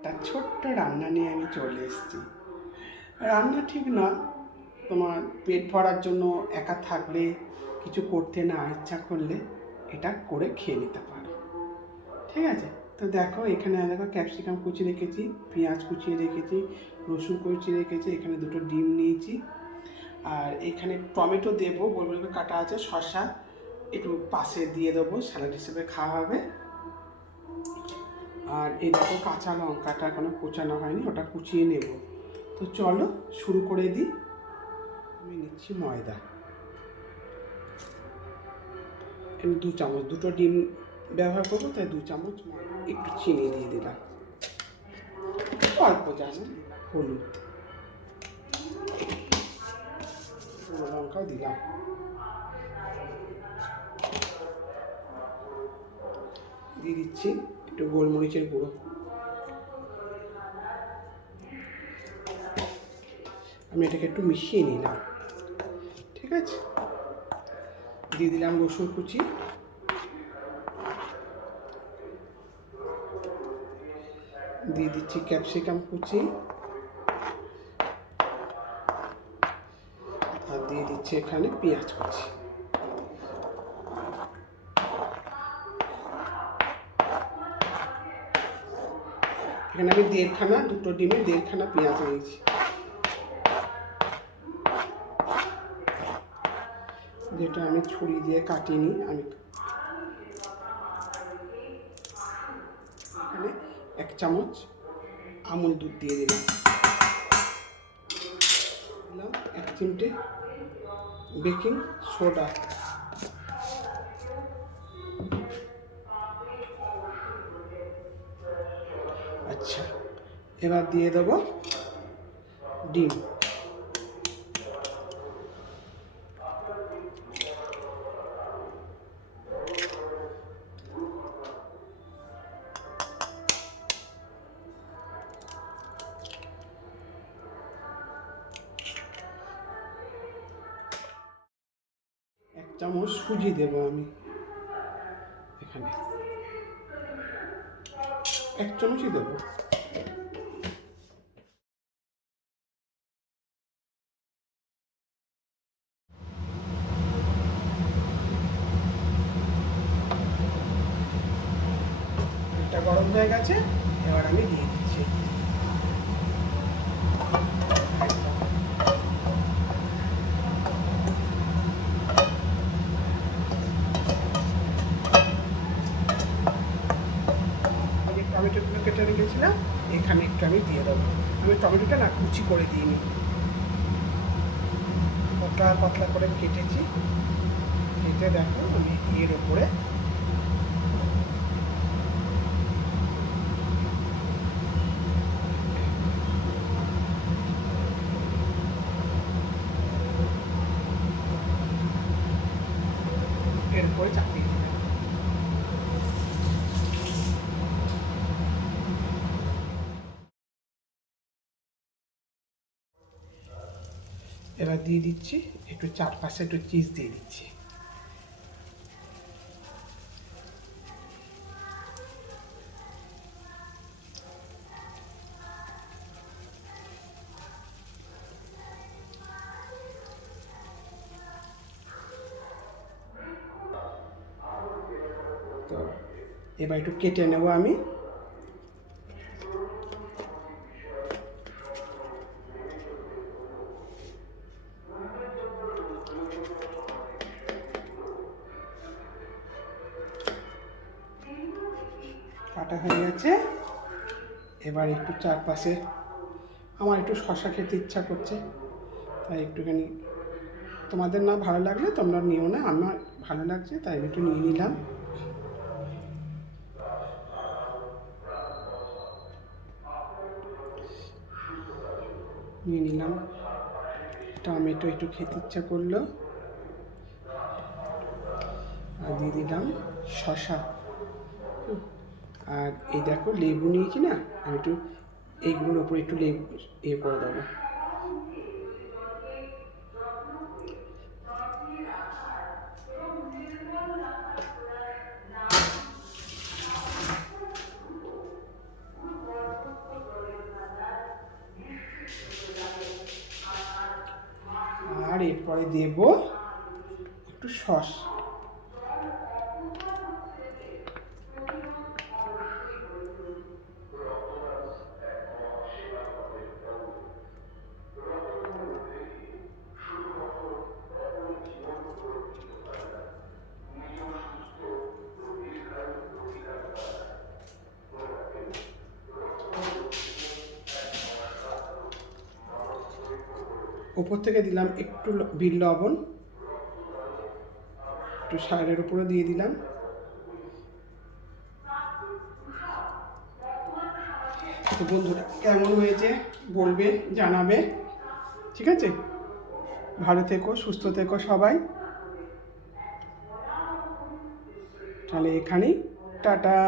একটা ছোট্ট রান্না নিয়ে আমি চলে এসেছি। রান্না ঠিক না। তোমার পেট ভরার জন্য একা থাকলে, কিছু করতে না ইচ্ছা করলে এটা করে খেয়ে নিতে পারো। ঠিক আছে? তো দেখো, এখানে দেখো ক্যাপসিকাম কুচি রেখেছি, পেঁয়াজ কুচিয়ে রেখেছি, রসুন কুচি রেখেছি, এখানে দুটো ডিম নিয়েছি। আর এখানে টমেটো দেবো গোল কাটা আছে, শসা একটু পাশে দিয়ে দেবো, স্যালাড হিসেবে খাওয়া হবে। আর এই দেখো কাঁচা লঙ্কাটা এখনও কোচানো হয়নি, ওটা কুচিয়ে নেব। তো চলো শুরু করে দিই। আমি নিচ্ছি ময়দা। আমি দু চামচ, দুটো ডিম ব্যবহার করব, তাই দু চামচ একটু চিনি দিয়ে দিলাম। অল্প জানো হলুদ। লঙ্কাও দিলাম। দিয়ে দিচ্ছি একটু গোলমরিচের গুঁড়ো। আমি এটাকে একটু মিশিয়ে নিলাম। ঠিক আছে? দিয়ে দিলাম রসুন কুচি। দিয়ে দিচ্ছি ক্যাপসিকাম কুচি। আর দিয়ে দিচ্ছি এখানে পেঁয়াজ কুচি। এখানে আমি দেড়খানা, দুটো ডিমে দেড়খানা পেঁয়াজ নিয়েছি। যেটা আমি ছুরি দিয়ে কাটিনি, আমি এখানে এক চামচ আমুল দুধ দিয়ে দিলাম। দিলাম এক চিমটে বেকিং সোডা। এবার দিয়ে দেবো ডিম। এক চামচ সুজি দেবো আমি এখানে। এক চামচই দেবো এটা গরম হয়ে গেছে, এবার আমি দিয়ে দিচ্ছি। টমেটোগুলো কেটে রেখেছিলাম, এখানে একটু আমি দিয়ে দেবো। আমি টমেটোটা না কুচি করে দিইনি। পাতলা পাতলা করে কেটেছি। কেটে দেখো আমি এর ওপরে এর উপরে এবার দিয়ে দিচ্ছি একটু চারপাশে একটু চিজ দিয়ে দিচ্ছি। তো এবার একটু কেটে নেব আমি। কাটা হয়ে গেছে। এবার একটু চারপাশে আমার একটু শশা খেতে ইচ্ছা করছে। তাই একটুখানি তোমাদের না ভালো লাগলে তোমরা নিও না, আমার ভালো লাগছে তাই আমি একটু নিয়ে নিলাম। নিয়ে নিলাম। টমেটো একটু খেতে ইচ্ছা করল। আর দিয়ে দিলাম শশা আর এই দেখো লেবু নিয়েছি না, আমি একটু এইগুলোর ওপরে একটু লেবু ইয়ে করে দেবো। এরপরে দেব একটু সস। ওপর থেকে দিলাম একটু বিট লবণ, একটু সাইডের উপরে দিয়ে দিলাম। তো বন্ধুরা, কেমন হয়েছে বলবে, জানাবে, ঠিক আছে? ভালো থেকো, সুস্থ থেকো সবাই। তাহলে এখানেই, টাটা।